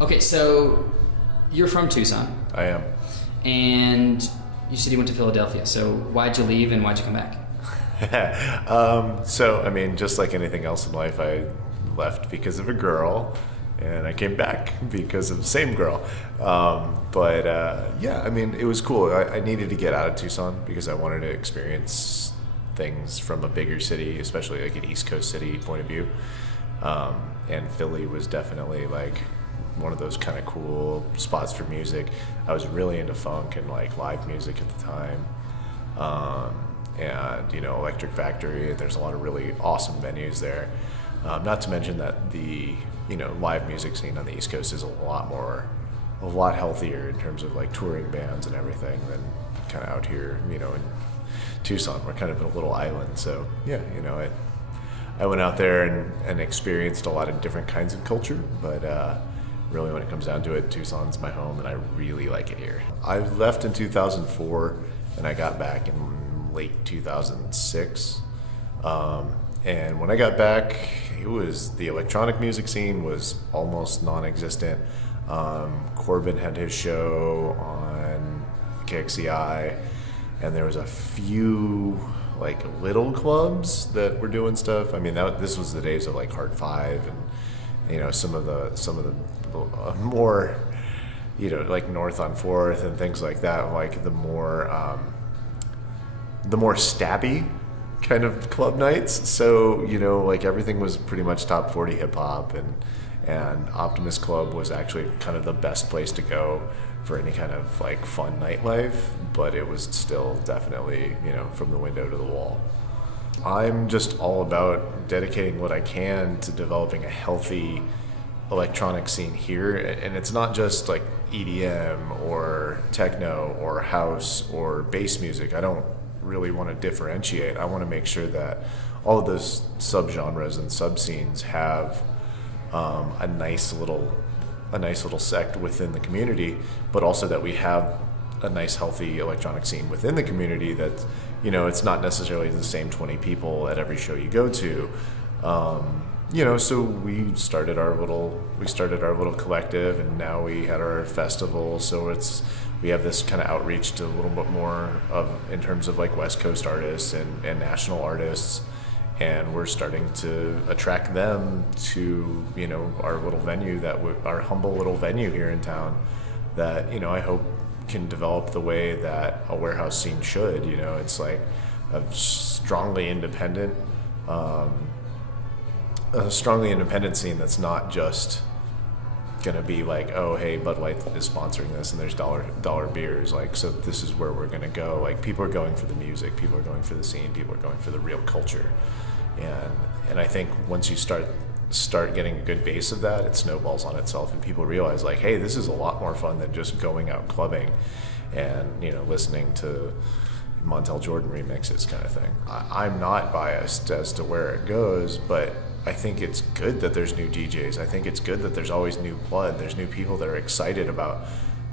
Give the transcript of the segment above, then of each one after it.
Okay, so you're from Tucson, I am. and you said you went to Philadelphia. So why'd you leave and why'd you come back? So, I mean, just like anything else in life, I left because of a girl, and I came back because of the same girl. Yeah, I mean, it was cool. I needed to get out of Tucson because I wanted to experience things from a bigger city, especially like an East Coast city point of view. And Philly was definitely like one of those kind of cool spots for music. I was really into funk and like live music at the time. And Electric Factory, there's a lot of really awesome venues there. Not to mention that the live music scene on the East Coast is a lot healthier in terms of like touring bands and everything than kind of out here in Tucson. We're kind of in a little island, so yeah, I went out there and experienced a lot of different kinds of culture, but really when it comes down to it, Tucson's my home and I really like it here. I left in 2004 and I got back in late 2006. And when I got back, the electronic music scene was almost non-existent. Corbin had his show on KXCI, and there was a few like little clubs that were doing stuff. I mean, this was the days of like Hard Five and some of the more like North on Fourth and things like that, like the more stabby kind of club nights. So like everything was pretty much top 40 hip hop, and Optimist Club was actually kind of the best place to go for any kind of like fun nightlife, but it was still definitely from the window to the wall. I'm just all about dedicating what I can to developing a healthy electronic scene here, and it's not just like EDM or techno or house or bass music. I don't really want to differentiate. I want to make sure that all of those subgenres and sub-scenes have a nice little sect within the community, but also that we have a nice healthy electronic scene within the community that it's not necessarily the same 20 people at every show you go to. So we started our little collective, and now we had our festival. So we have this kind of outreach to a little bit more in terms of like West Coast artists and national artists, and we're starting to attract them to our little venue, our humble little venue here in town that I hope can develop the way that a warehouse scene should. It's like a strongly independent scene that's not just gonna be like, oh hey, Bud Light is sponsoring this and there's dollar beers, like, so this is where we're gonna go. Like, people are going for the music, people are going for the scene, people are going for the real culture, and I think once you start getting a good base of that, it snowballs on itself, and people realize like, hey, this is a lot more fun than just going out clubbing and listening to Montel Jordan remixes kind of thing. I'm not biased as to where it goes, but I think it's good that there's new DJs. I think it's good that there's always new blood. There's new people that are excited about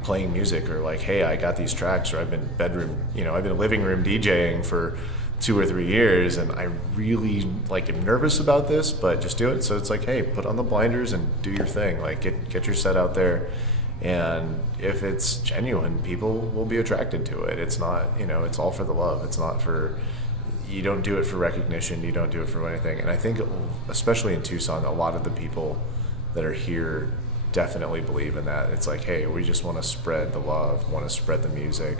playing music, or like, hey, I got these tracks, or I've been living room DJing for 2 or 3 years, and I really like am nervous about this, but just do it. So it's like, hey, put on the blinders and do your thing. Like, get your set out there, and if it's genuine, people will be attracted to it. It's not, it's all for the love. It's not for, you don't do it for recognition, you don't do it for anything. And I think, especially in Tucson, a lot of the people that are here definitely believe in that. It's like, hey, we just want to spread the love, want to spread the music,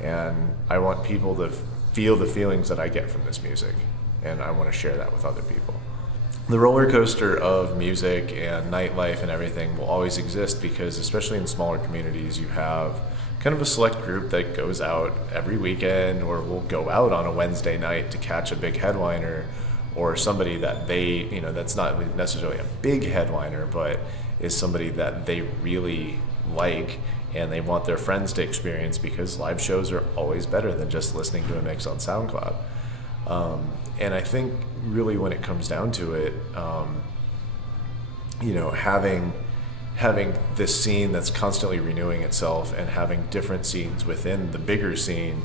and I want people to feel the feelings that I get from this music, and I want to share that with other people. The roller coaster of music and nightlife and everything will always exist, because especially in smaller communities, you have kind of a select group that goes out every weekend, or will go out on a Wednesday night to catch a big headliner, or somebody that they, that's not necessarily a big headliner, but is somebody that they really like and they want their friends to experience, because live shows are always better than just listening to a mix on SoundCloud. And I think really when it comes down to it, having this scene that's constantly renewing itself and having different scenes within the bigger scene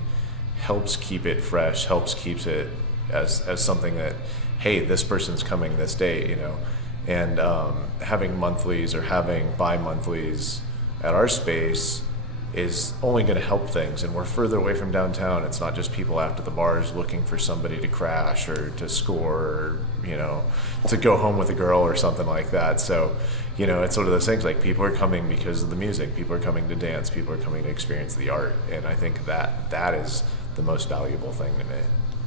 helps keep it fresh, helps keeps it as something that, hey, this person's coming this day, And having monthlies or having bi-monthlies at our space is only going to help things. And we're further away from downtown. It's not just people after the bars looking for somebody to crash or to score or, to go home with a girl or something like that. So, it's sort of those things, like people are coming because of the music, people are coming to dance, people are coming to experience the art. And I think that is the most valuable thing to me.